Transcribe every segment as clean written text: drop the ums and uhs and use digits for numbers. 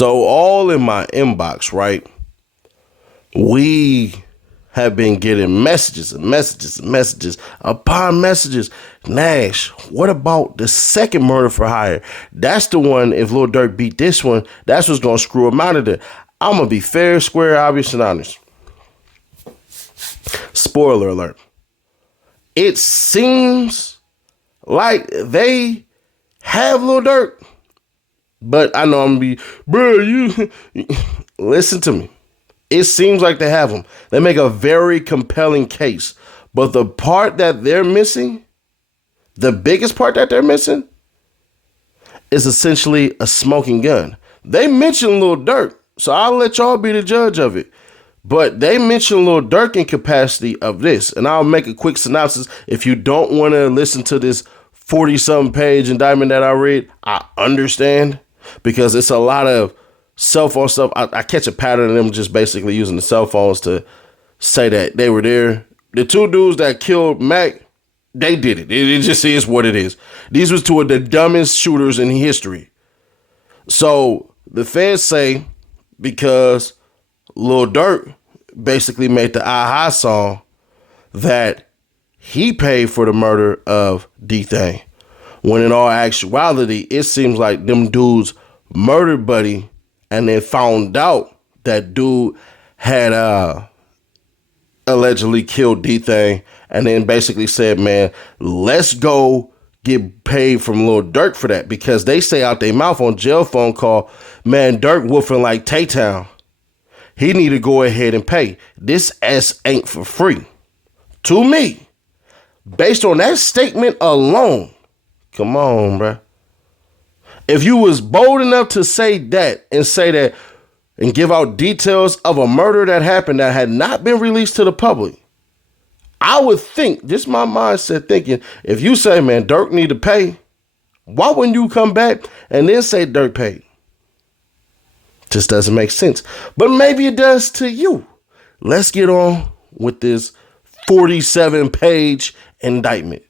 So all in my inbox, right? We have been getting messages and messages and messages upon messages. Nash, what about the second murder for hire? That's the one, if Lil Durk beat this one, that's what's going to screw him out of there. I'm going to be fair, square, obvious, and honest. Spoiler alert. It seems like they have Lil Durk. But I know I'm going to be, bro, you listen to me. It seems like they have him. They make a very compelling case. But the part that they're missing, the biggest part that they're missing, is essentially a smoking gun. They mention Lil Durk, so I'll let y'all be the judge of it. But they mention Lil Durk in capacity of this. And I'll make a quick synopsis. If you don't want to listen to this 40-something page indictment that I read, I understand. Because it's a lot of cell phone stuff. I catch a pattern of them just basically using the cell phones to say that they were there. The two dudes that killed Mack, they did it. It just is what it is. These was two of the dumbest shooters in history. So the feds say because Lil Durk basically made the Aha song that he paid for the murder of D-Thing. When in all actuality, it seems like them dudes murdered Buddy and then found out that dude had allegedly killed D-Thing and then basically said, man, let's go get paid from Lil Durk for that, because they say out their mouth on jail phone call, man, Durk woofing like Tay-Town. He need to go ahead and pay. This S ain't for free. To me, based on that statement alone, come on, bruh. If you was bold enough to say that and give out details of a murder that happened that had not been released to the public, I would think, just my mindset thinking, if you say, man, Durk need to pay, why wouldn't you come back and then say Durk paid? Just doesn't make sense. But maybe it does to you. Let's get on with this 47-page indictment.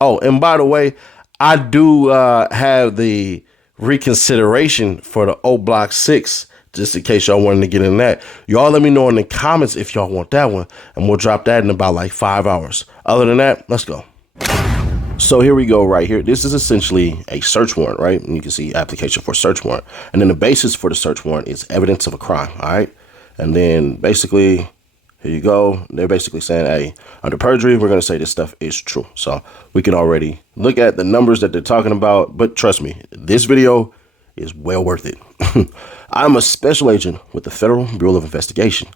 Oh, and by the way, I do have the reconsideration for the O Block 6, just in case y'all wanted to get in that. Y'all let me know in the comments if y'all want that one, and we'll drop that in about like 5 hours. Other than that, let's go. So here we go right here. This is essentially a search warrant, right? And you can see application for search warrant. And then the basis for the search warrant is evidence of a crime, all right? And then basically, here you go. They're basically saying, hey, under perjury, we're going to say this stuff is true. So we can already look at the numbers that they're talking about. But trust me, this video is well worth it. I'm a special agent with the Federal Bureau of Investigation.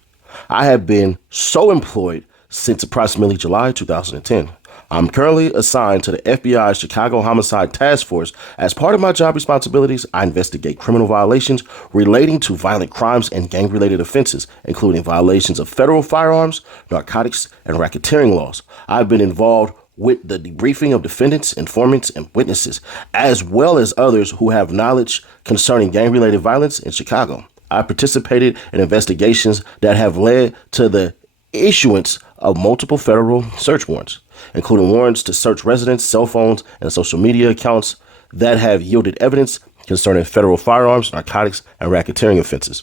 I have been so employed since approximately July 2010. I'm currently assigned to the FBI's Chicago Homicide Task Force. As part of my job responsibilities, I investigate criminal violations relating to violent crimes and gang-related offenses, including violations of federal firearms, narcotics, and racketeering laws. I've been involved with the debriefing of defendants, informants, and witnesses, as well as others who have knowledge concerning gang-related violence in Chicago. I participated in investigations that have led to the issuance of multiple federal search warrants, including warrants to search residents, cell phones, and social media accounts that have yielded evidence concerning federal firearms, narcotics, and racketeering offenses.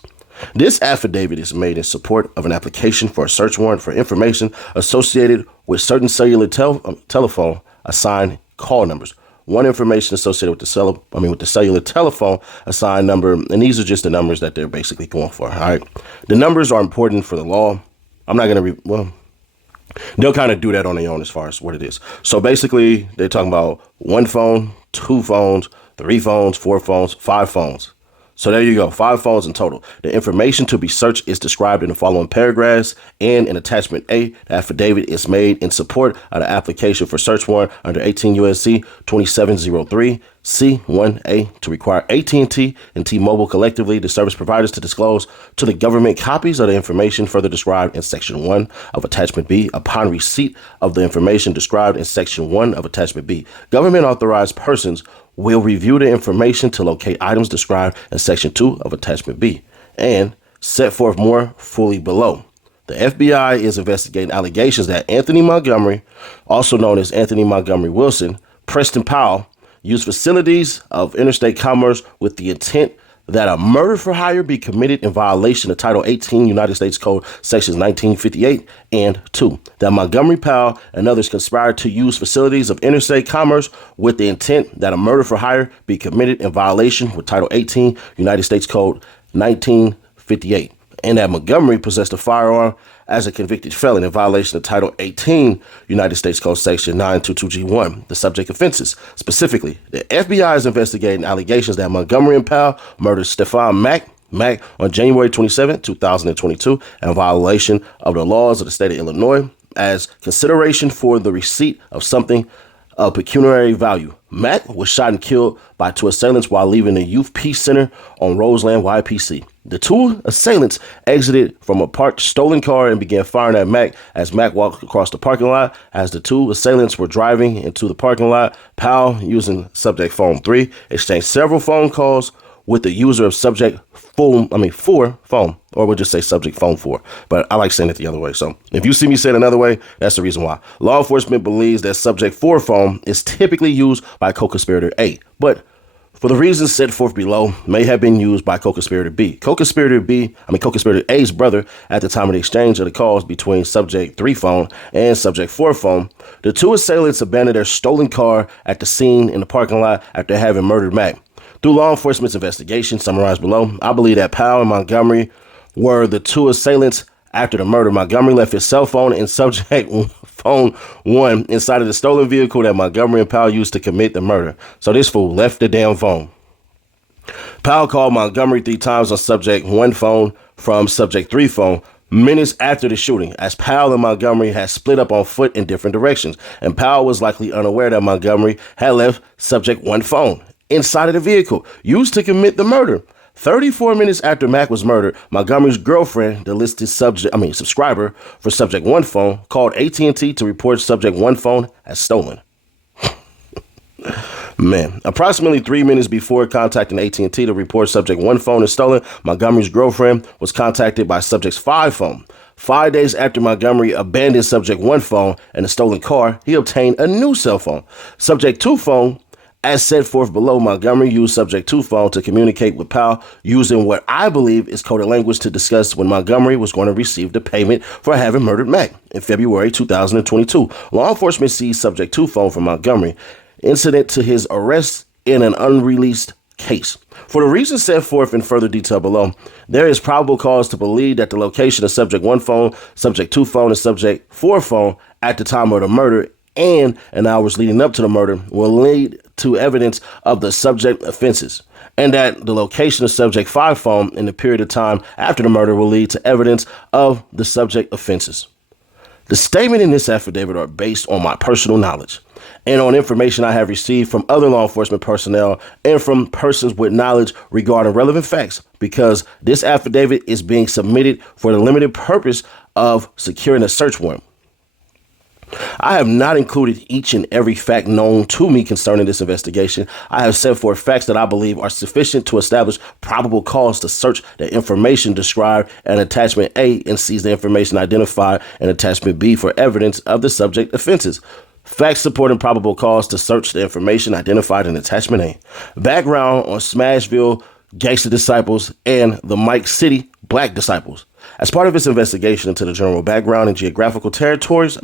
This affidavit is made in support of an application for a search warrant for information associated with certain cellular telephone assigned call numbers. One information associated with the cellular telephone assigned number, and these are just the numbers that they're basically going for. All right, the numbers are important for the law. I'm not going to they'll kind of do that on their own as far as what it is. So basically, they're talking about 1 phone, 2 phones, 3 phones, 4 phones, 5 phones. So there you go, 5 phones in total. The information to be searched is described in the following paragraphs, and in attachment A, the affidavit is made in support of the application for search warrant under 18 U.S.C. 2703 C1A to require AT&T and T-Mobile collectively, the service providers, to disclose to the government copies of the information further described in Section 1 of Attachment B upon receipt of the information described in Section 1 of Attachment B. Government authorized persons will review the information to locate items described in Section 2 of Attachment B and set forth more fully below. The FBI is investigating allegations that Anthony Montgomery, also known as Anthony Montgomery Wilson, Preston Powell, used facilities of interstate commerce with the intent that a murder for hire be committed in violation of Title 18 United States Code Sections 1958, and 2, that Montgomery, Powell, and others conspired to use facilities of interstate commerce with the intent that a murder for hire be committed in violation with Title 18 United States Code 1958, and that Montgomery possessed a firearm as a convicted felon in violation of Title 18 United States Code Section 922G1, the subject offenses. Specifically, the FBI is investigating allegations that Montgomery and Powell murdered Stefan Mack on January 27, 2022, in violation of the laws of the state of Illinois as consideration for the receipt of something of pecuniary value. Mack was shot and killed by 2 assailants while leaving the Youth Peace Center on Roseland, YPC. The 2 assailants exited from a parked stolen car and began firing at Mack as Mack walked across the parking lot. As the 2 assailants were driving into the parking lot, Powell, using subject phone 3, exchanged several phone calls with the user of subject 4 phone, or we'll just say subject phone 4. But I like saying it the other way. So if you see me say it another way, that's the reason why. Law enforcement believes that subject 4 phone is typically used by co-conspirator A, but for the reasons set forth below, may have been used by co-conspirator B. Co-conspirator A's brother at the time of the exchange of the calls between subject 3 phone and subject 4 phone. The 2 assailants abandoned their stolen car at the scene in the parking lot after having murdered Mack. Through law enforcement's investigation, summarized below, I believe that Powell and Montgomery were the 2 assailants. After the murder, Montgomery left his cell phone and subject phone 1 inside of the stolen vehicle that Montgomery and Powell used to commit the murder. So this fool left the damn phone. Powell called Montgomery 3 times on subject 1 phone from subject 3 phone minutes after the shooting, as Powell and Montgomery had split up on foot in different directions, and Powell was likely unaware that Montgomery had left subject 1 phone inside of the vehicle used to commit the murder. 34 minutes after Mack was murdered, Montgomery's girlfriend, the listed subscriber for subject 1 phone, called AT&T to report subject 1 phone as stolen. Man, approximately 3 minutes before contacting AT&T to report subject 1 phone is stolen, Montgomery's girlfriend was contacted by subject's 5 phone. 5 days after Montgomery abandoned subject 1 phone and the stolen car, he obtained a new cell phone. Subject 2 phone, as set forth below, Montgomery used subject 2 phone to communicate with Powell using what I believe is coded language to discuss when Montgomery was going to receive the payment for having murdered Mack in February 2022. Law enforcement seized subject 2 phone from Montgomery incident to his arrest in an unreleased case. For the reasons set forth in further detail below, there is probable cause to believe that the location of subject 1 phone, subject 2 phone, and subject 4 phone at the time of the murder and hours leading up to the murder will lead to evidence of the subject offenses, and that the location of subject 5 phone in the period of time after the murder will lead to evidence of the subject offenses. The statement in this affidavit are based on my personal knowledge and on information I have received from other law enforcement personnel and from persons with knowledge regarding relevant facts, because this affidavit is being submitted for the limited purpose of securing a search warrant. I have not included each and every fact known to me concerning this investigation. I have set forth facts that I believe are sufficient to establish probable cause to search the information described in attachment A and seize the information identified in attachment B for evidence of the subject offenses. Facts supporting probable cause to search the information identified in attachment A. Background on Smashville Gangster Disciples and the Mike City Black Disciples. As part of its investigation into the general background and geographic territories,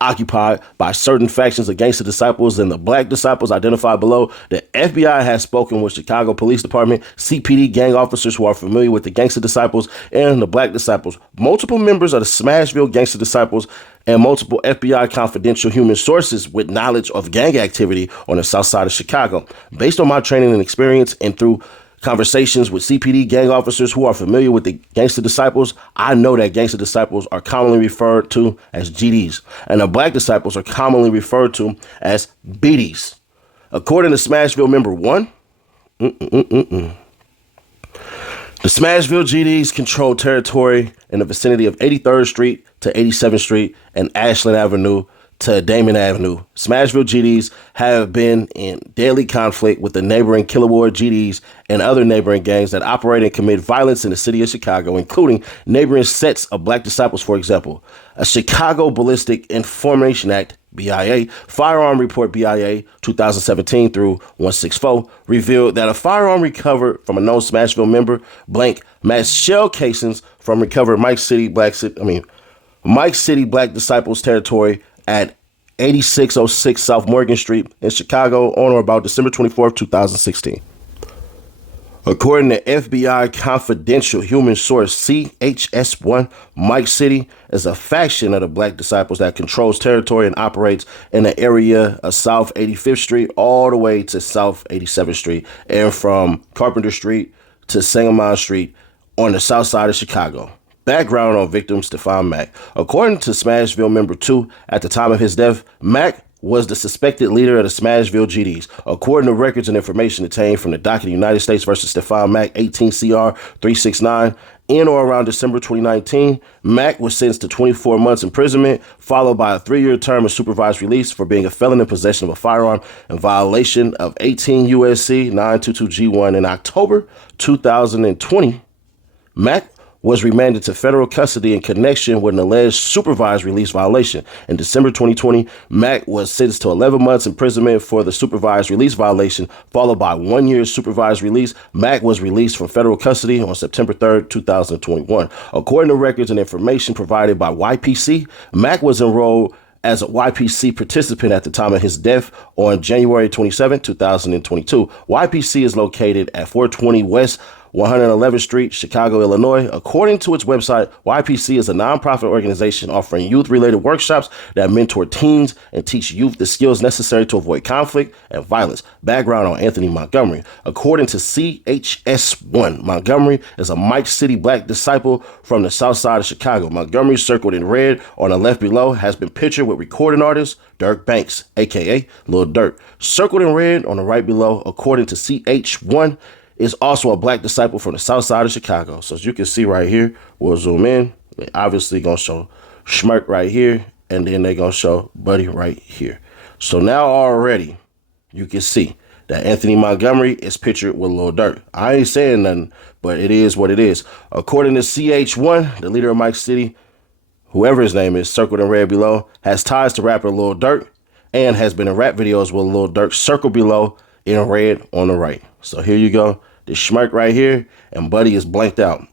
occupied by certain factions of Gangster Disciples and the Black Disciples identified below, the FBI has spoken with Chicago Police Department, CPD gang officers who are familiar with the Gangster Disciples and the Black Disciples, multiple members of the Smashville Gangster Disciples, and multiple FBI confidential human sources with knowledge of gang activity on the south side of Chicago. Based on my training and experience and through conversations with CPD gang officers who are familiar with the Gangster Disciples, I know that Gangster Disciples are commonly referred to as GDs, and the Black Disciples are commonly referred to as BDs. According to Smashville Member 1, the Smashville GDs control territory in the vicinity of 83rd Street to 87th Street and Ashland Avenue to Damon Avenue. Smashville GDs have been in deadly conflict with the neighboring Kiloward GDs and other neighboring gangs that operate and commit violence in the city of Chicago, including neighboring sets of Black Disciples, for example. A Chicago Ballistic Information Act, BIA, Firearm Report BIA 2017 through 164 revealed that a firearm recovered from a known Smashville member, blank, matched shell casings from recovered Mike City Black Disciples territory at 8606 South Morgan Street in Chicago on or about December 24th, 2016. According to FBI confidential human source CHS1, Mike City is a faction of the Black Disciples that controls territory and operates in the area of South 85th Street all the way to South 87th Street and from Carpenter Street to Sangamon Street on the south side of Chicago. Background on victim Stefan Mack. According to Smashville member 2, at the time of his death, Mack was the suspected leader of the Smashville GDs. According to records and information obtained from the docket of the United States versus Stefan Mack, 18 CR 369, in or around December 2019, Mack was sentenced to 24 months imprisonment, followed by a 3-year term of supervised release for being a felon in possession of a firearm in violation of 18 USC 922G1. In October 2020, Mack was remanded to federal custody in connection with an alleged supervised release violation. In December 2020, Mack was sentenced to 11 months imprisonment for the supervised release violation, followed by 1 year supervised release. Mack was released from federal custody on September 3rd, 2021. According to records and information provided by YPC, Mack was enrolled as a YPC participant at the time of his death on January 27, 2022. YPC is located at 420 West 111th Street, Chicago, Illinois. According to its website, YPC is a nonprofit organization offering youth-related workshops that mentor teens and teach youth the skills necessary to avoid conflict and violence. Background on Anthony Montgomery. According to CHS1, Montgomery is a Mike City Black Disciple from the south side of Chicago. Montgomery, circled in red on the left below, has been pictured with recording artist Durk Banks, a.k.a. Lil Durk. Circled in red on the right below, according to CH1, is also a Black Disciple from the south side of Chicago. So as you can see right here, we'll zoom in. They're obviously going to show Schmirk right here, and then they're going to show Buddy right here. So now already you can see that Anthony Montgomery is pictured with Lil Durk. I ain't saying nothing, but it is what it is. According to CH1, the leader of Mike City, whoever his name is, circled in red below, has ties to rapper Lil Durk and has been in rap videos with Lil Durk, circled below in red on the right. So here you go. The Schmirk right here, and Buddy is blanked out.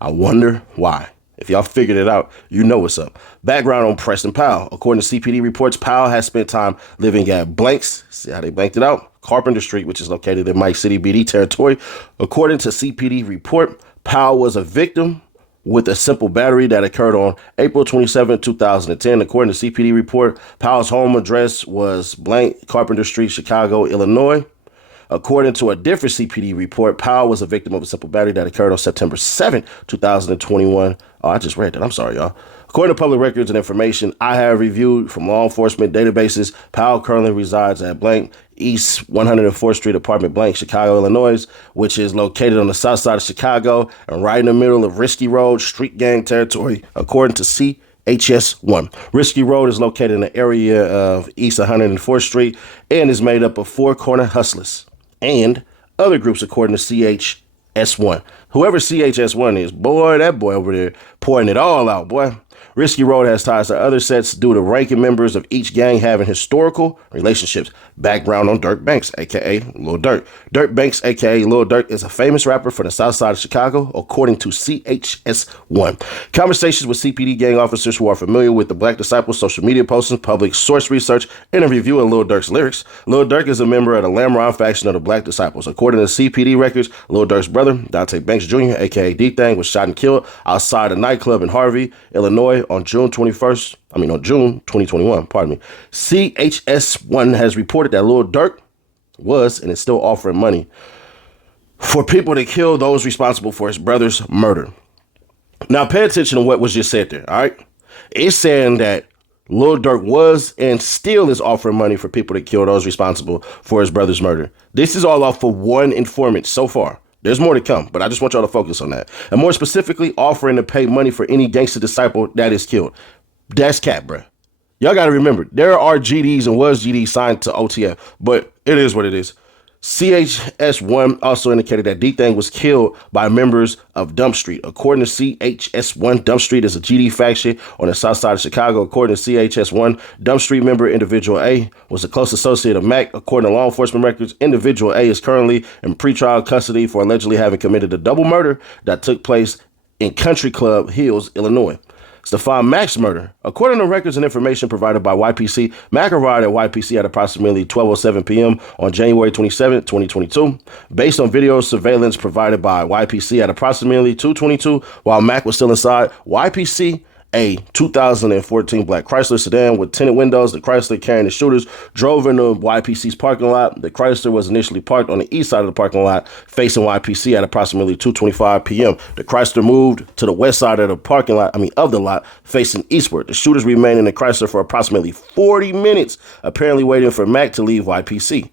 I wonder why. If y'all figured it out, you know what's up. Background on Preston Powell. According to CPD reports, Powell has spent time living at blanks. See how they blanked it out? Carpenter Street, which is located in Mike City BD territory. According to CPD report, Powell was a victim with a simple battery that occurred on April 27, 2010. According to CPD report, Powell's home address was blank Carpenter Street, Chicago, Illinois. According to a different CPD report, Powell was a victim of a simple battery that occurred on September 7, 2021. Oh, I just read that. I'm sorry, y'all. According to public records and information I have reviewed from law enforcement databases, Powell currently resides at blank East 104th Street, apartment blank, Chicago, Illinois, which is located on the south side of Chicago and right in the middle of Risky Road, street gang territory, according to HS1. Risky Road is located in the area of East 104th Street and is made up of four corner hustlers and other groups, according to CHS1. Whoever CHS1 is, boy, that boy over there pouring it all out, boy. Risky Road has ties to other sets due to ranking members of each gang having historical relationships. Background on Durk Banks, a.k.a. Lil Durk. Durk Banks, a.k.a. Lil Durk, is a famous rapper from the south side of Chicago, according to CHS1. Conversations with CPD gang officers who are familiar with the Black Disciples, social media postings, public source research, and a review of Lil Durk's lyrics. Lil Durk is a member of the Lamron faction of the Black Disciples. According to CPD records, Lil Durk's brother, Dante Banks Jr., a.k.a. D-Thang, was shot and killed outside a nightclub in Harvey, Illinois on June 2021, CHS1 has reported that Lil Durk was and is still offering money for people to kill those responsible for his brother's murder. Now, pay attention to what was just said there, all right? It's saying that Lil Durk was and still is offering money for people to kill those responsible for his brother's murder. This is all off for one informant so far. There's more to come, but I just want y'all to focus on that. And more specifically, offering to pay money for any gangster disciple that is killed. That's cap, bruh. Y'all got to remember, there are GDs and was GDs signed to OTF, but it is what it is. CHS1 also indicated that D-Thang was killed by members of Dump Street. According to CHS1, Dump Street is a GD faction on the south side of Chicago. According to CHS1, Dump Street member Individual A was a close associate of Mack. According to law enforcement records, Individual A is currently in pretrial custody for allegedly having committed a double murder that took place in Country Club Hills, Illinois. Stefan Mack's murder. According to records and information provided by YPC, Mack arrived at YPC at approximately 12:07 p.m. on January 27, 2022. Based on video surveillance provided by YPC at approximately 2:22, while Mack was still inside, YPC, a 2014 black Chrysler sedan with tinted windows, the Chrysler carrying the shooters, drove into YPC's parking lot. The Chrysler was initially parked on the east side of the parking lot, facing YPC at approximately 2:25 p.m. The Chrysler moved to the west side of the parking lot, of the lot, facing eastward. The shooters remained in the Chrysler for approximately 40 minutes, apparently waiting for Mack to leave YPC.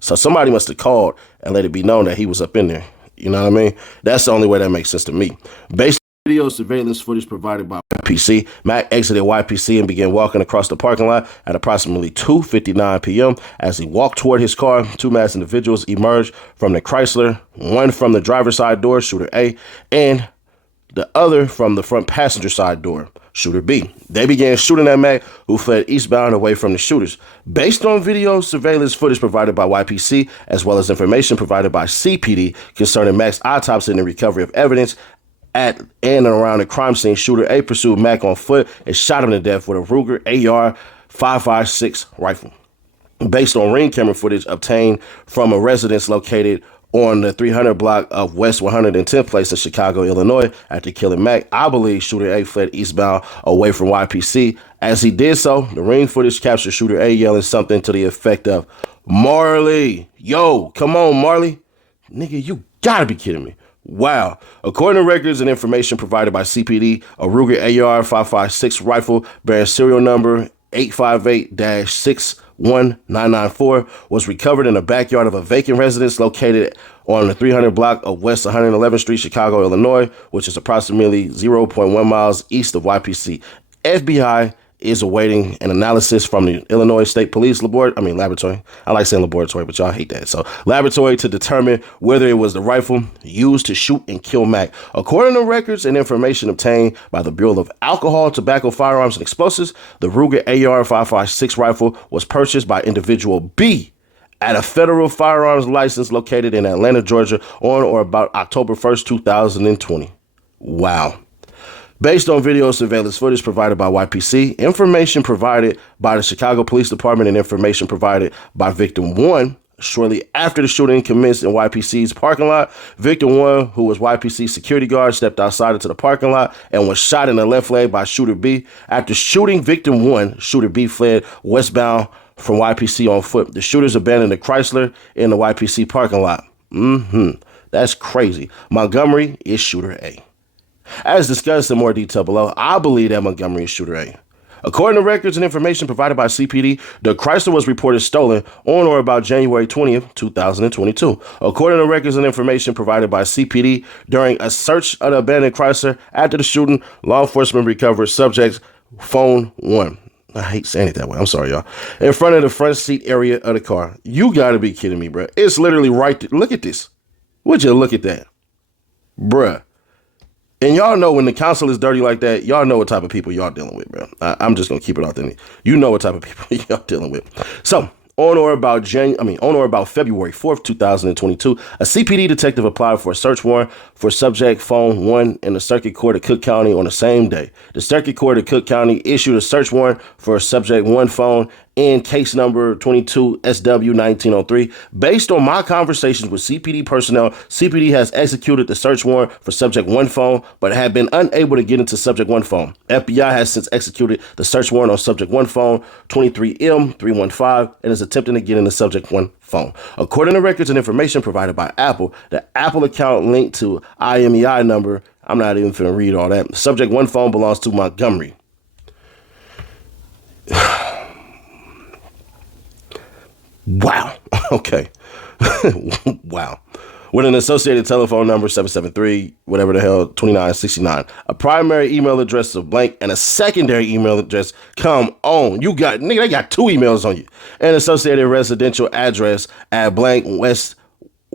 So somebody must have called and let it be known that he was up in there. You know what I mean? That's the only way that makes sense to me. Based video surveillance footage provided by YPC, Mack exited YPC and began walking across the parking lot at approximately 2:59 p.m. As he walked toward his car, two masked individuals emerged from the Chrysler, one from the driver's side door, shooter A, and the other from the front passenger side door, shooter B. They began shooting at Mack, who fled eastbound away from the shooters. Based on video surveillance footage provided by YPC, as well as information provided by CPD concerning Mack's autopsy and the recovery of evidence, at and around the crime scene, shooter A pursued Mack on foot and shot him to death with a Ruger AR-556 rifle. Based on ring camera footage obtained from a residence located on the 300 block of West 110th Place in Chicago, Illinois, after killing Mack, I believe shooter A fled eastbound away from YPC. As he did so, the ring footage captured shooter A yelling something to the effect of, "Marley, yo, come on, Marley." Nigga, you gotta be kidding me. Wow. According to records and information provided by CPD, a Ruger AR-556 rifle bearing serial number 858-61994 was recovered in the backyard of a vacant residence located on the 300 block of West 111th Street, Chicago, Illinois, which is approximately 0.1 miles east of YPC. FBI is awaiting an analysis from the Illinois State Police laboratory. I like saying laboratory, but y'all hate that. So laboratory to determine whether it was the rifle used to shoot and kill Mack. According to records and information obtained by the Bureau of Alcohol, Tobacco, Firearms, and Explosives, the Ruger AR-556 rifle was purchased by individual B at a federal firearms license located in Atlanta, Georgia, on or about October 1st, 2020. Wow. Based on video surveillance footage provided by YPC, information provided by the Chicago Police Department, and information provided by Victim 1, shortly after the shooting commenced in YPC's parking lot, Victim 1, who was YPC's security guard, stepped outside into the parking lot and was shot in the left leg by shooter B. After shooting Victim 1, shooter B fled westbound from YPC on foot. The shooters abandoned the Chrysler in the YPC parking lot. That's crazy. Montgomery is shooter A. As discussed in more detail below, I believe that Montgomery is shooter A. According to records and information provided by CPD, the Chrysler was reported stolen on or about January 20th, 2022. According to records and information provided by CPD, during a search of the abandoned Chrysler after the shooting, law enforcement recovered subject's phone 1. I hate saying it that way. I'm sorry, y'all. In front of the front seat area of the car. You gotta be kidding me, bruh. It's literally right there. Look at this. Would you look at that? Bruh. And y'all know when the council is dirty like that, y'all know what type of people y'all dealing with, bro. I'm just going to keep it authentic. You know what type of people y'all dealing with. So, on or about February 4th, 2022, a CPD detective applied for a search warrant for subject phone 1 in the Circuit Court of Cook County on the same day. The Circuit Court of Cook County issued a search warrant for subject 1 phone in case number 22 SW 1903. Based on my conversations with CPD personnel, CPD has executed the search warrant for subject 1 phone, but had been unable to get into subject 1 phone. FBI has since executed the search warrant on subject 1 phone 23M315 and is attempting to get into subject 1 phone. According to records and information provided by Apple, the Apple account linked to IMEI number, I'm not even finna read all that. Subject 1 phone belongs to Montgomery. Wow. Okay. Wow. with an associated telephone number 773, whatever the hell, 2969. A primary email address of blank and a secondary email address. Come on. You got, nigga, they got two emails on you. An associated residential address at blank West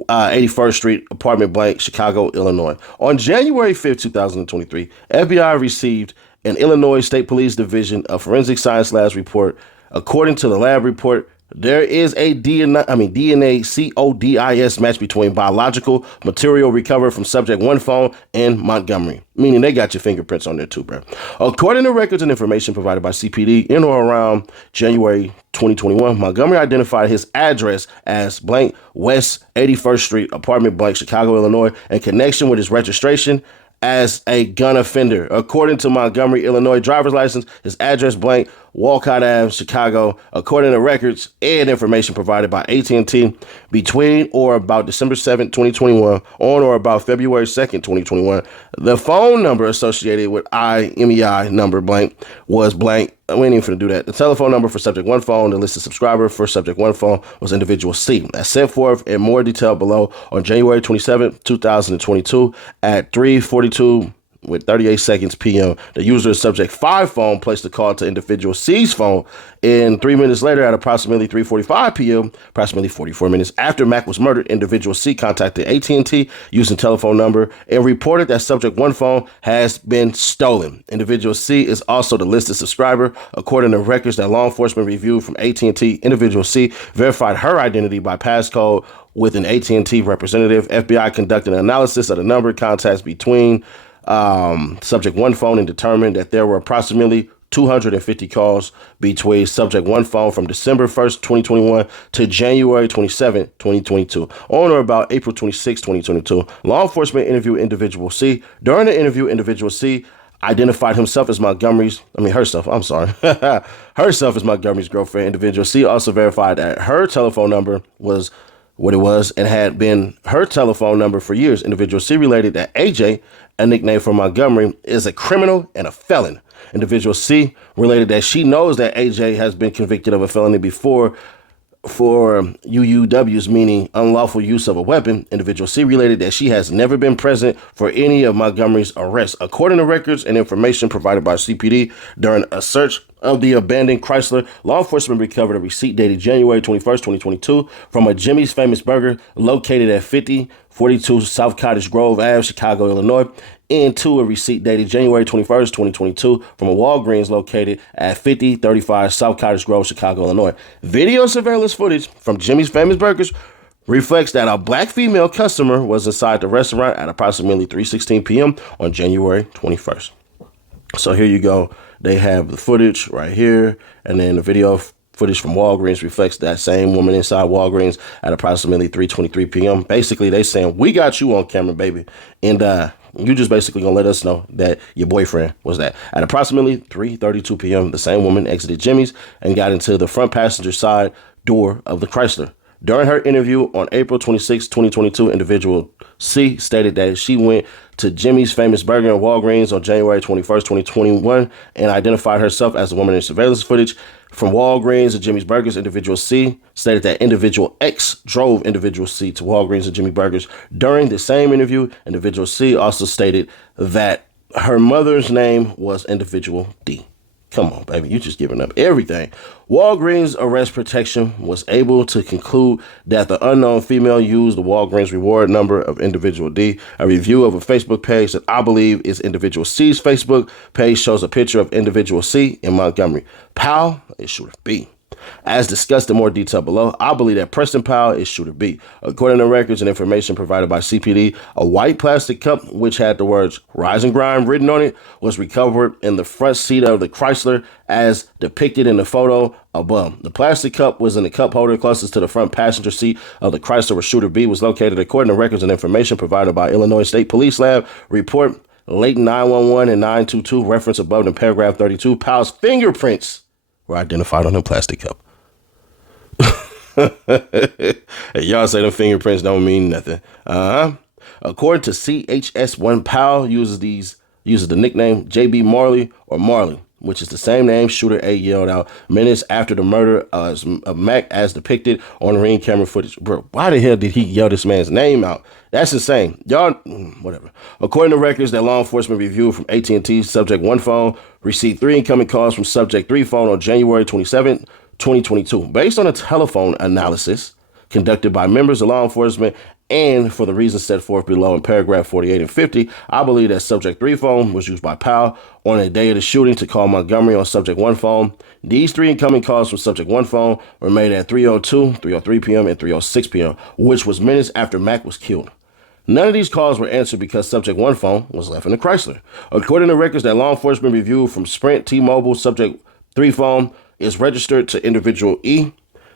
81st Street, apartment blank, Chicago, Illinois. On January 5th, 2023, FBI received an Illinois State Police Division of Forensic Science Labs report. According to the lab report, there is a DNA CODIS match between biological material recovered from subject one phone in Montgomery, meaning they got your fingerprints on there too, bro. According to records and information provided by CPD, in or around January 2021, Montgomery identified his address as blank West 81st Street, apartment blank, Chicago, Illinois, in connection with his registration as a gun offender. According to Montgomery, Illinois driver's license, his address blank Walcott Ave, Chicago. According to records and information provided by AT&T, between or about December 7th, 2021, on or about February 2nd, 2021, the phone number associated with IMEI number blank was blank. We ain't even finna do that. The telephone number for subject one phone, the listed subscriber for subject one phone was individual C. As set forth in more detail below, on January 27th, 2022 at 3:42 with 38 seconds p.m. The user's subject 5 phone placed a call to individual C's phone, and 3 minutes later at approximately 3:45 p.m., approximately 44 minutes after Mack was murdered, individual C contacted AT&T using telephone number and reported that subject 1 phone has been stolen. Individual C is also the listed subscriber. According to records that law enforcement reviewed from AT&T, individual C verified her identity by passcode with an AT&T representative. FBI conducted an analysis of the number of contacts between subject 1 phone and determined that there were approximately 250 calls between subject 1 phone from December 1st, 2021 to January 27th, 2022. On or about April 26, 2022, law enforcement interviewed individual C. During the interview, individual C identified herself as Montgomery's girlfriend. Individual C also verified that her telephone number was what it was and had been her telephone number for years. Individual C related that AJ, a nickname for Montgomery, is a criminal and a felon. Individual C related that she knows that AJ has been convicted of a felony before for UUWs, meaning unlawful use of a weapon. Individual C related that she has never been present for any of Montgomery's arrests. According to records and information provided by CPD, during a search of the abandoned Chrysler, law enforcement recovered a receipt dated January 21st, 2022 from a Jimmy's Famous Burger located at 5042 South Cottage Grove Ave, Chicago, Illinois, into a receipt dated January 21st, 2022 from a Walgreens located at 5035 South Cottage Grove, Chicago, Illinois. Video surveillance footage from Jimmy's Famous Burgers reflects that a black female customer was inside the restaurant at approximately 3:16 p.m. on January 21st. So here you go. They have the footage right here, and then the video footage from Walgreens reflects that same woman inside Walgreens at approximately 3:23 p.m. Basically, they saying, we got you on camera, baby. And you just basically gonna let us know that your boyfriend was that. At approximately 3:32 p.m., the same woman exited Jimmy's and got into the front passenger side door of the Chrysler. During her interview on April 26, 2022, individual C stated that she went to Jimmy's Famous Burger and Walgreens on January 21st, 2021, and identified herself as a woman in surveillance footage from Walgreens and Jimmy's Burgers. Individual C stated that individual X drove individual C to Walgreens and Jimmy Burgers. During the same interview, individual C also stated that her mother's name was individual D. Come on, baby. You just giving up everything. Walgreens arrest protection was able to conclude that the unknown female used the Walgreens reward number of individual D. A review of a Facebook page that I believe is individual C's Facebook page shows a picture of individual C in Montgomery. Powell is shooter B. As discussed in more detail below, I believe that Preston Powell is shooter B. According to records and information provided by CPD, a white plastic cup which had the words Rise and Grind written on it was recovered in the front seat of the Chrysler as depicted in the photo above. The plastic cup was in the cup holder closest to the front passenger seat of the Chrysler where shooter B was located. According to records and information provided by Illinois State Police Lab, report late 911 and 922 reference above in paragraph 32, Powell's fingerprints were identified on the plastic cup. Hey, y'all say the fingerprints don't mean nothing. According to CHS1, Powell uses the nickname JB Marley or Marley. which is the same name Shooter A yelled out minutes after the murder of Mack as depicted on ring camera footage. Bro, why the hell did he yell this man's name out? That's insane. Y'all, whatever. According to records that law enforcement reviewed from AT&T Subject 1 phone, received 3 incoming calls from Subject 3 phone on January 27, 2022. Based on a telephone analysis conducted by members of law enforcement and for the reasons set forth below in paragraph 48 and 50, I believe that Subject 3 phone was used by Powell on the day of the shooting to call Montgomery on Subject 1 phone. These 3 incoming calls from Subject 1 phone were made at 3:02, 3:03 p.m., and 3:06 p.m., which was minutes after Mack was killed. None of these calls were answered because Subject 1 phone was left in the Chrysler. According to records that law enforcement reviewed from Sprint T-Mobile, Subject 3 phone is registered to individual E,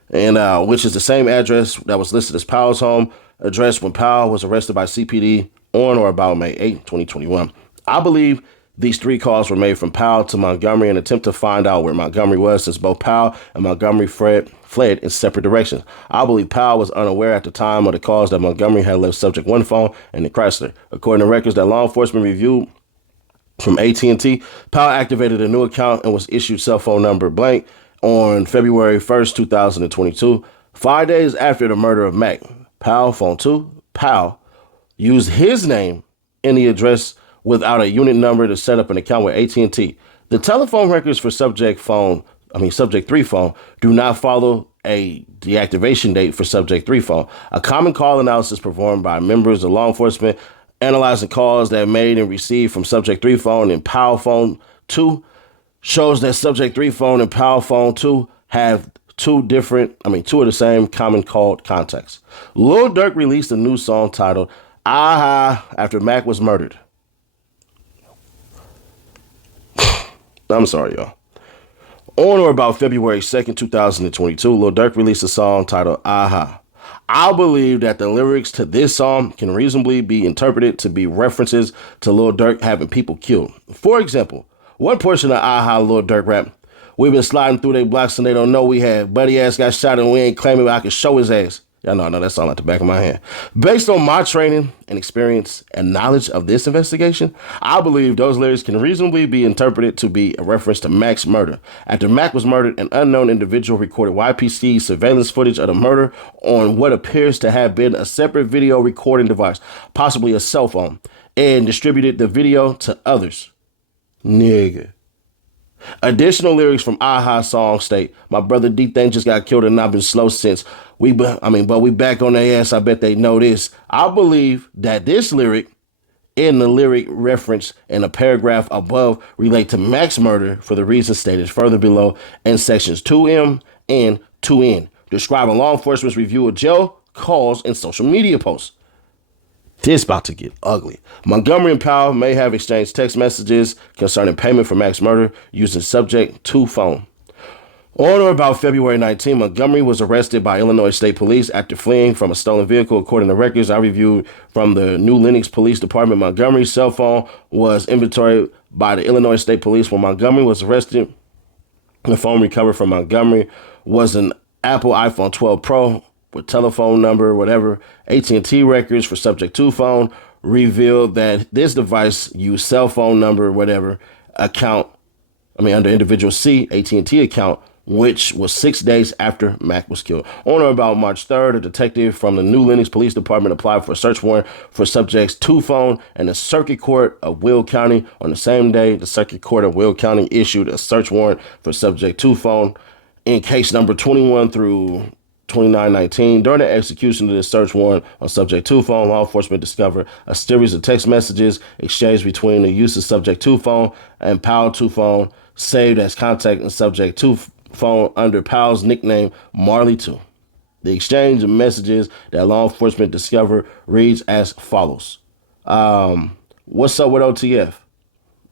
and which is the same address that was listed as Powell's home address when Powell was arrested by CPD on or about May 8, 2021. I believe these 3 calls were made from Powell to Montgomery in an attempt to find out where Montgomery was, since both Powell and Montgomery fled in separate directions. I believe Powell was unaware at the time of the calls that Montgomery had left Subject 1 phone in the Chrysler. According to records that law enforcement reviewed from AT&T, Powell activated a new account and was issued cell phone number blank on February 1st, 2022, 5 days after the murder of Mack. Powell phone 2, Powell used his name in the address without a unit number to set up an account with AT&T. The telephone records for Subject 3 phone do not follow a deactivation date for Subject 3 phone. A common call analysis performed by members of law enforcement analyzing calls that made and received from Subject 3 phone and Powell phone 2 shows that Subject 3 phone and Powell phone 2 have two of the same common called contacts. Lil Durk released a new song titled Aha after Mack was murdered. I'm sorry, y'all. On or about February 2nd, 2022, Lil Durk released a song titled Aha. I believe that the lyrics to this song can reasonably be interpreted to be references to Lil Durk having people killed. For example, one portion of Aha Lil Durk rap, "We've been sliding through their blocks and they don't know we had. Buddy ass got shot and we ain't claiming I could show his ass." Y'all know I know that song at the back of my hand. Based on my training and experience and knowledge of this investigation, I believe those lyrics can reasonably be interpreted to be a reference to Mack's murder. After Mack was murdered, an unknown individual recorded YPC surveillance footage of the murder on what appears to have been a separate video recording device, possibly a cell phone, and distributed the video to others. Nigga. Additional lyrics from Aha song state, "My brother D-Thing just got killed and I've been slow since. But we back on their ass. I bet they know this." I believe that this lyric and the lyric reference in a paragraph above relate to Mack's murder for the reasons stated further below in sections 2M and 2N, describing law enforcement's review of jail calls and social media posts. This about to get ugly. Montgomery and Powell may have exchanged text messages concerning payment for Mack's murder using Subject 2 phone. On or about February 19, Montgomery was arrested by Illinois State Police after fleeing from a stolen vehicle. According to records I reviewed from the New Lenox Police Department, Montgomery's cell phone was inventoried by the Illinois State Police when Montgomery was arrested. The phone recovered from Montgomery was an Apple iPhone 12 Pro with telephone number, whatever. AT&T records for Subject 2 phone revealed that this device used cell phone number, whatever, under individual C, AT&T account, which was 6 days after Mack was killed. On or about March 3rd, a detective from the New Lenox Police Department applied for a search warrant for Subject's 2 phone, and the Circuit Court of Will County on the same day, the Circuit Court of Will County issued a search warrant for Subject 2 phone in case number 21 through 2919. During the execution of this search warrant on Subject 2 phone, law enforcement discovered a series of text messages exchanged between the use of Subject 2 phone and Powell 2 phone, saved as contact in Subject 2 phone under Powell's nickname Marley 2. The exchange of messages that law enforcement discovered reads as follows. What's up with OTF?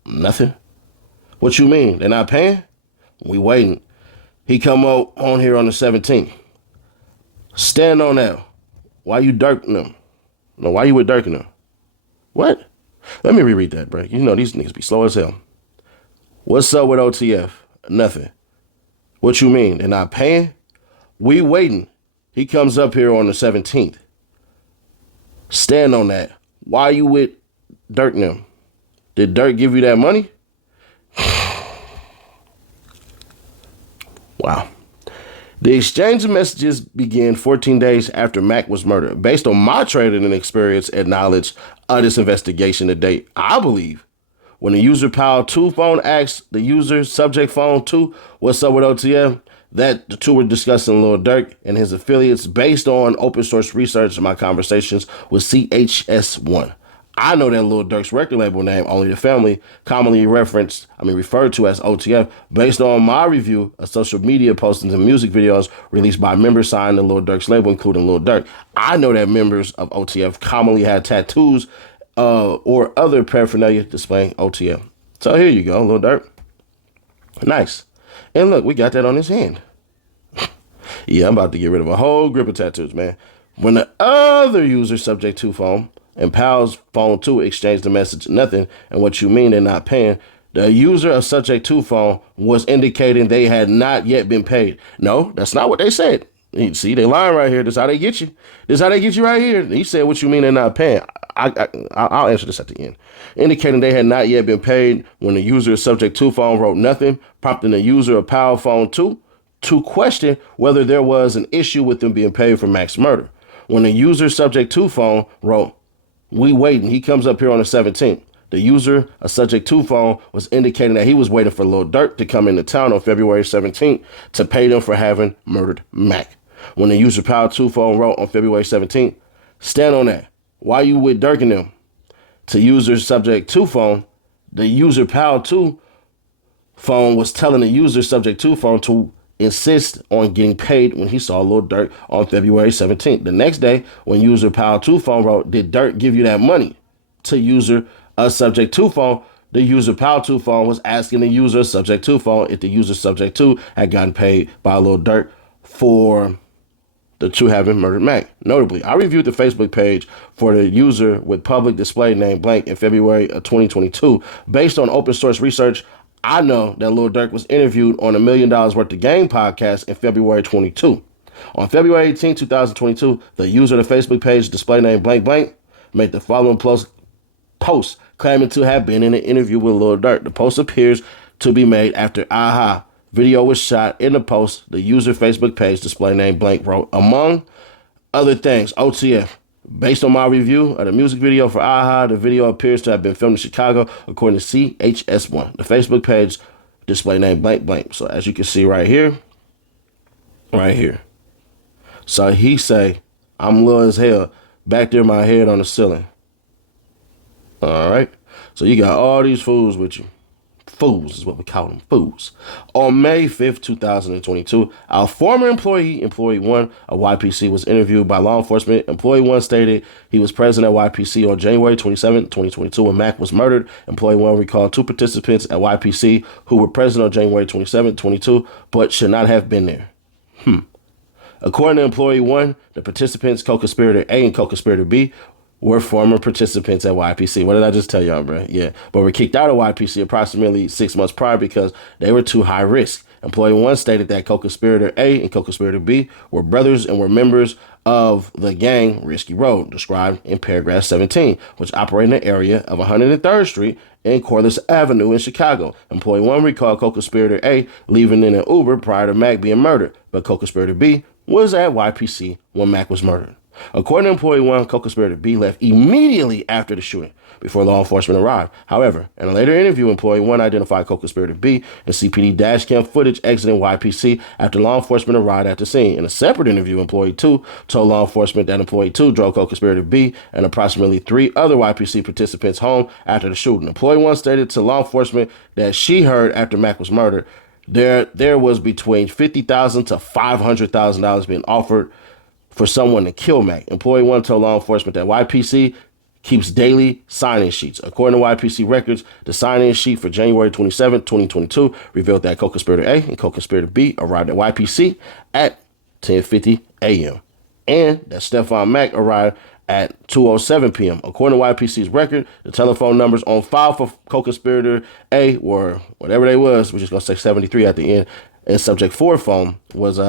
Nothing. What you mean? They're not paying? We waiting. He come on here on the 17th. Stand on that. Why you dirking them? No, why you with dirking them? What? Let me reread that, bro. You know these niggas be slow as hell. What's up with OTF? Nothing. What you mean? They're not paying? We waiting. He comes up here on the 17th. Stand on that. Why you with dirking them? Did Durk give you that money? Wow. The exchange of messages began 14 days after Mack was murdered. Based on my training and experience and knowledge of this investigation to date, I believe when the user Powell 2 phone asks the user subject phone 2, what's up with OTF, that the two were discussing Lil Durk and his affiliates based on open source research and my conversations with CHS1. I know that Lil Durk's record label name, Only the Family, commonly referred to as OTF, based on my review of social media postings and music videos released by members signed to Lil Durk's label, including Lil Durk. I know that members of OTF commonly had tattoos or other paraphernalia displaying OTF. So here you go, Lil Durk. Nice. And look, we got that on his hand. Yeah, I'm about to get rid of a whole grip of tattoos, man. When the other user subject to phone and Powell's phone 2 exchanged the message nothing and what you mean they're not paying, the user of subject 2 phone was indicating they had not yet been paid. No, that's not what they said. You see, they lying right here. This is how they get you. This is how they get you right here. He said what you mean they're not paying. I'll answer this at the end. Indicating they had not yet been paid when the user of subject 2 phone wrote nothing, prompting the user of Powell phone 2 to question whether there was an issue with them being paid for Mack's murder. When the user subject 2 phone wrote, "We waiting. He comes up here on the 17th." The user, a subject 2 phone, was indicating that he was waiting for Lil Durk to come into town on February 17th to pay them for having murdered Mack. When the user Powell 2 phone wrote on February 17th, "Stand on that. Why you with Durk and them?" To user subject 2 phone, the user Powell 2 phone was telling the user subject 2 phone to insist on getting paid when he saw Lil Durk on February 17th. The next day, when user Powell 2 phone wrote, "Did Durk give you that money?" To user subject 2 phone, the user Powell 2 phone was asking the user subject 2 phone if the user subject 2 had gotten paid by Lil Durk for the two having murdered Mack. Notably, I reviewed the Facebook page for the user with public display name blank in February of 2022. Based on open source research, I know that Lil Durk was interviewed on $1 Million Worth of Game podcast in February 22. On February 18, 2022, the user of the Facebook page display name blank blank made the following post claiming to have been in an interview with Lil Durk. The post appears to be made after video was shot. In the post, the user Facebook page display name blank wrote, among other things, OTF. Based on my review of the music video for the video appears to have been filmed in Chicago, according to CHS1. The Facebook page display name blank blank. So as you can see right here. So he say, "I'm low as hell, back there my head on the ceiling." All right. So you got all these fools with you. Fools is what we call them, fools. On May 5th, 2022, our former employee 1 of YPC, was interviewed by law enforcement. Employee 1 stated he was present at YPC on January 27, 2022 when Mack was murdered. Employee 1 recalled 2 participants at YPC who were present on January 27, 2022, but should not have been there. According to Employee 1, the participants, co-conspirator A and co-conspirator B, were former participants at YPC. What did I just tell y'all, bro? Yeah, but were kicked out of YPC approximately 6 months prior because they were too high risk. Employee 1 stated that co-conspirator A and co-conspirator B were brothers and were members of the gang Risky Road, described in paragraph 17, which operated in the area of 103rd Street and Corliss Avenue in Chicago. Employee 1 recalled co-conspirator A leaving in an Uber prior to Mack being murdered, but co-conspirator B was at YPC when Mack was murdered. According to Employee 1, co-conspirator B left immediately after the shooting before law enforcement arrived. However, in a later interview, Employee 1 identified co-conspirator B in CPD dashcam footage exiting YPC after law enforcement arrived at the scene. In a separate interview, Employee 2 told law enforcement that Employee 2 drove co-conspirator B and approximately 3 other YPC participants home after the shooting. Employee 1 stated to law enforcement that she heard after Mack was murdered, there was between $50,000 to $500,000 being offered for someone to kill Mack. Employee 1 told law enforcement that YPC keeps daily sign-in sheets. According to YPC records, the sign-in sheet for January 27, 2022 revealed that co-conspirator A and co-conspirator B arrived at YPC at 10:50 a.m. and that Stefan Mack arrived at 2:07 p.m. According to YPC's record, the telephone numbers on file for co-conspirator A were whatever they was, we're just going to say 73 at the end, and subject 4 phone was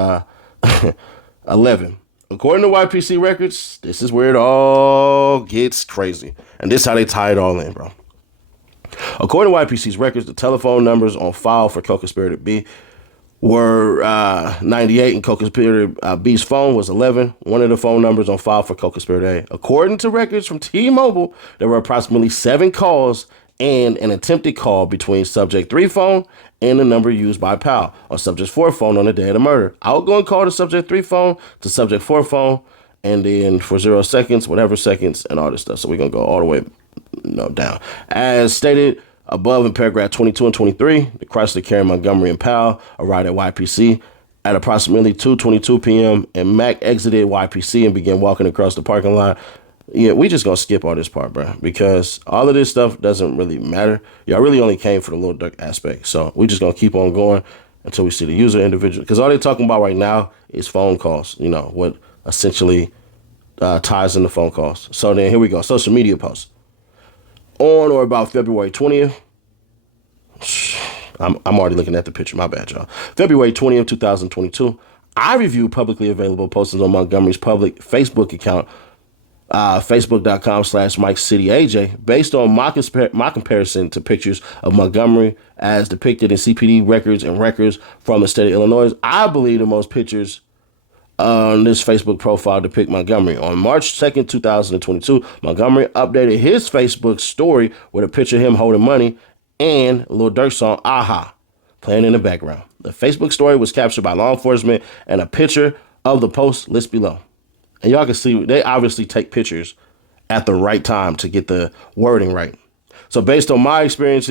11. According to YPC records, this is where it all gets crazy. And this is how they tie it all in, bro. According to YPC's records, the telephone numbers on file for co-conspirator B were 98, and co-conspirator B's phone was 11, one of the phone numbers on file for co-conspirator A. According to records from T-Mobile, there were approximately 7 calls and an attempted call between subject 3 phone and the number used by Powell on subject 4 phone on the day of the murder. Outgoing call to subject 3 phone to subject 4 phone, and then for 0 seconds, whatever seconds, and all this stuff. So we're going to go all the way down. As stated above in paragraph 22 and 23, the Chrysler carrying Montgomery and Powell arrived at YPC at approximately 2:22 p.m. and Mack exited YPC and began walking across the parking lot. Yeah, we just gonna skip all this part, bro, because all of this stuff doesn't really matter. Y'all really only came for the Lil Durk aspect, so we just gonna keep on going until we see the user individual. Because all they're talking about right now is phone calls. You know what essentially ties into phone calls. So then here we go. Social media posts. On or about February 20th, I'm already looking at the picture. My bad, y'all. February 20th, 2022, I reviewed publicly available postings on Montgomery's public Facebook account, facebook.com/MikeCityAJ, based on my comparison to pictures of Montgomery as depicted in CPD records and records from the state of Illinois. I believe the most pictures on this Facebook profile depict Montgomery. On March 2nd, 2022, Montgomery updated his Facebook story with a picture of him holding money and Lil Durk's song Aha playing in the background. The Facebook story was captured by law enforcement, and a picture of the post lists below. And y'all can see they obviously take pictures at the right time to get the wording right. So based on my experience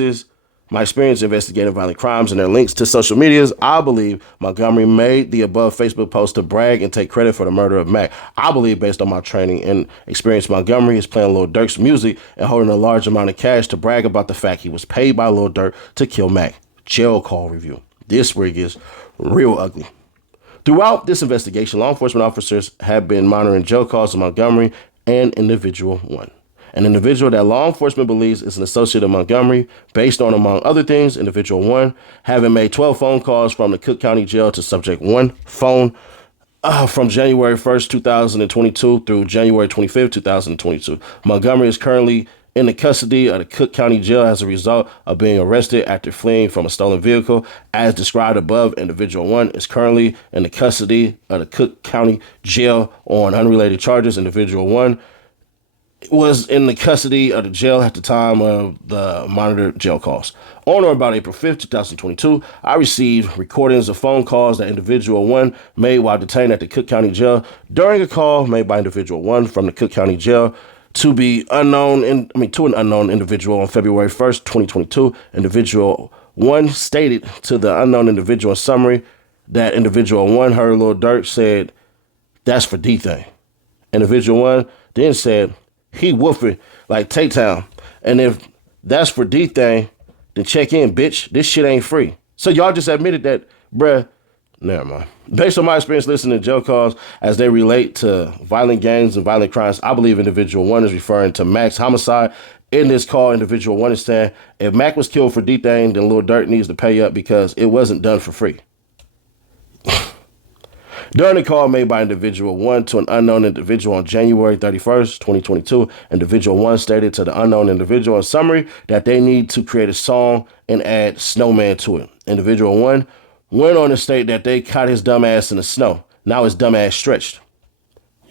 investigating violent crimes and their links to social medias, I believe Montgomery made the above Facebook post to brag and take credit for the murder of Mack. I believe, based on my training and experience, Montgomery is playing Lil Durk's music and holding a large amount of cash to brag about the fact he was paid by Lil Durk to kill Mack. Jail call review. This rig is real ugly. Throughout this investigation, law enforcement officers have been monitoring jail calls of Montgomery and Individual 1. An individual that law enforcement believes is an associate of Montgomery, based on, among other things, Individual 1 having made 12 phone calls from the Cook County Jail to Subject 1 phone from January 1st, 2022 through January 25th, 2022. Montgomery is currently in the custody of the Cook County Jail as a result of being arrested after fleeing from a stolen vehicle. As described above, Individual 1 is currently in the custody of the Cook County Jail on unrelated charges. Individual 1 was in the custody of the jail at the time of the monitored jail calls. On or about April 5th, 2022, I received recordings of phone calls that Individual 1 made while detained at the Cook County Jail. During a call made by Individual 1 from the Cook County Jail to an unknown individual on February 1st, 2022, Individual 1 stated to the unknown individual in summary that Individual 1 heard Lil Durk said, "That's for D-Thing." Individual 1 then said, "He woofing like Tay-Town. And if that's for D-Thing, then check in, bitch. This shit ain't free." So y'all just admitted that, bruh. Never mind. Based on my experience listening to jail calls as they relate to violent gangs and violent crimes, I believe Individual 1 is referring to Mack's homicide. In this call, Individual 1 is saying, if Mack was killed for D-Thing, then Lil Durk needs to pay up because it wasn't done for free. During the call made by Individual 1 to an unknown individual on January 31st, 2022, Individual 1 stated to the unknown individual in summary that they need to create a song and add Snowman to it. Individual 1 went on to state that they caught his dumb ass in the snow. Now his dumb ass stretched.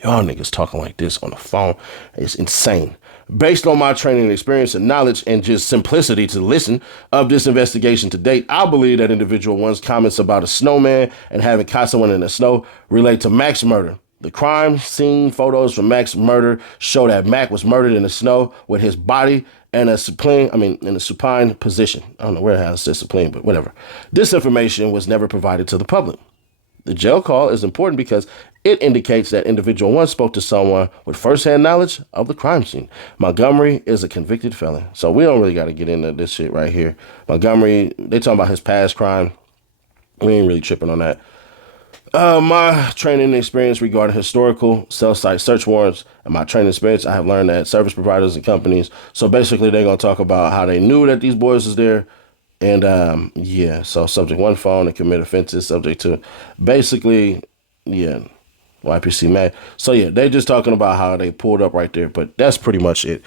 Y'all niggas talking like this on the phone is insane. Based on my training and experience and knowledge and just simplicity to listen of this investigation to date, I believe that Individual 1's comments about a snowman and having caught someone in the snow relate to Mack's murder. The crime scene photos from Mack's murder show that Mack was murdered in the snow with his body in a supine position. I don't know where it has said supine, but whatever. This information was never provided to the public. The jail call is important because it indicates that Individual 1 spoke to someone with firsthand knowledge of the crime scene. Montgomery is a convicted felon, so we don't really got to get into this shit right here. Montgomery, they talking about his past crime. We ain't really tripping on that. My training and experience regarding historical cell site search warrants and my training experience, I have learned that service providers and companies, so basically they're going to talk about how they knew that these boys was there. And so subject 1 phone and commit offenses, subject 2, basically, YPC Mack. So they just talking about how they pulled up right there, but that's pretty much it.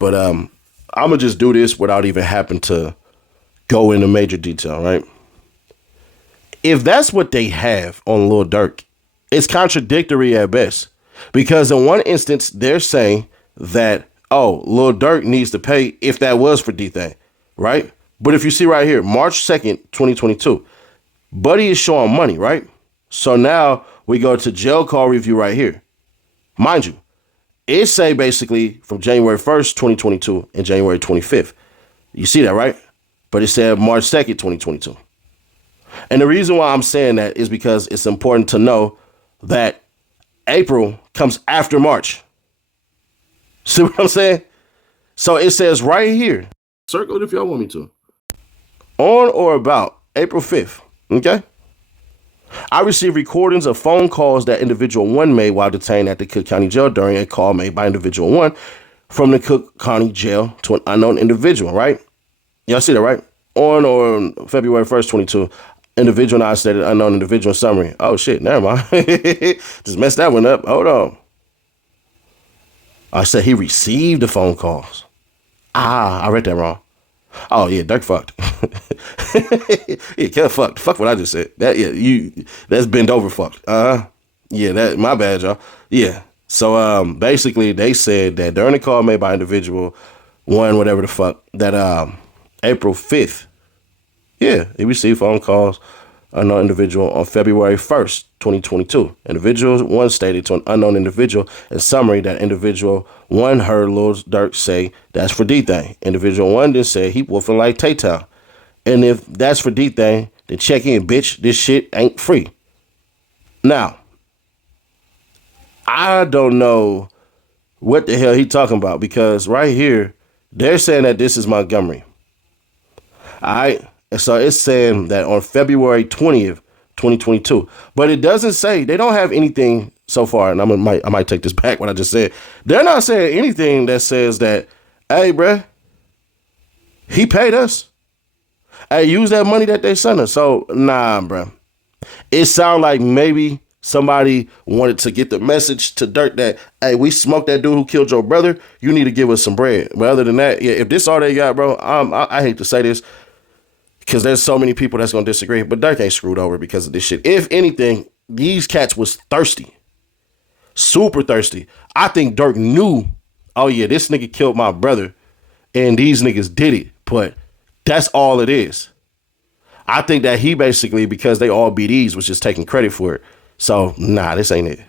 But I'm gonna just do this without even having to go into major detail, right? If that's what they have on Lil Durk, it's contradictory at best. Because in one instance, they're saying that, oh, Lil Durk needs to pay if that was for D-Thing, right? But if you see right here, March 2nd, 2022, Buddy is showing money, right? So now we go to jail call review right here. Mind you, it say basically from January 1st, 2022 and January 25th. You see that, right? But it said March 2nd, 2022. And the reason why I'm saying that is because it's important to know that April comes after March. See what I'm saying? So it says right here, circle it if y'all want me to, on or about April 5th, okay? I received recordings of phone calls that individual one made while detained at the Cook County Jail during a call made by individual one from the Cook County Jail to an unknown individual, right? Y'all see that, right? On or February 1st, 22, individual and I stated unknown individual summary. Oh, shit, never mind. Just messed that one up. Hold on. I said he received the phone calls. I read that wrong. Oh, yeah, Durk fucked. Yeah, Kev fucked. Fuck what I just said. That's bent over fucked. Yeah, that my bad, y'all. Yeah. So basically they said that during the call made by individual one, whatever the fuck, that April 5th, yeah, he received phone calls unknown individual on February 1st, 2022. Individual one stated to an unknown individual in summary that individual one heard Lil Durk say that's for D-Thing. Individual one then said he woofing like Tay-Town. And if that's for D-Thing, then check in, bitch. This shit ain't free. Now, I don't know what the hell he talking about because right here, they're saying that this is Montgomery. All right. And so it's saying that on February 20th, 2022. But it doesn't say, they don't have anything so far, and I might take this back what I just said. They're not saying anything that says that, hey, bruh, he paid us. Hey, use that money that they sent us. So, nah, bruh. It sounds like maybe somebody wanted to get the message to Durk that, hey, we smoked that dude who killed your brother. You need to give us some bread. But other than that, yeah, if this all they got, bro, I hate to say this, because there's so many people that's going to disagree. But Durk ain't screwed over because of this shit. If anything, these cats was thirsty. Super thirsty. I think Durk knew, oh, yeah, this nigga killed my brother. And these niggas did it. But that's all it is. I think that he basically, because they all BDs, was just taking credit for it. So, nah, this ain't it.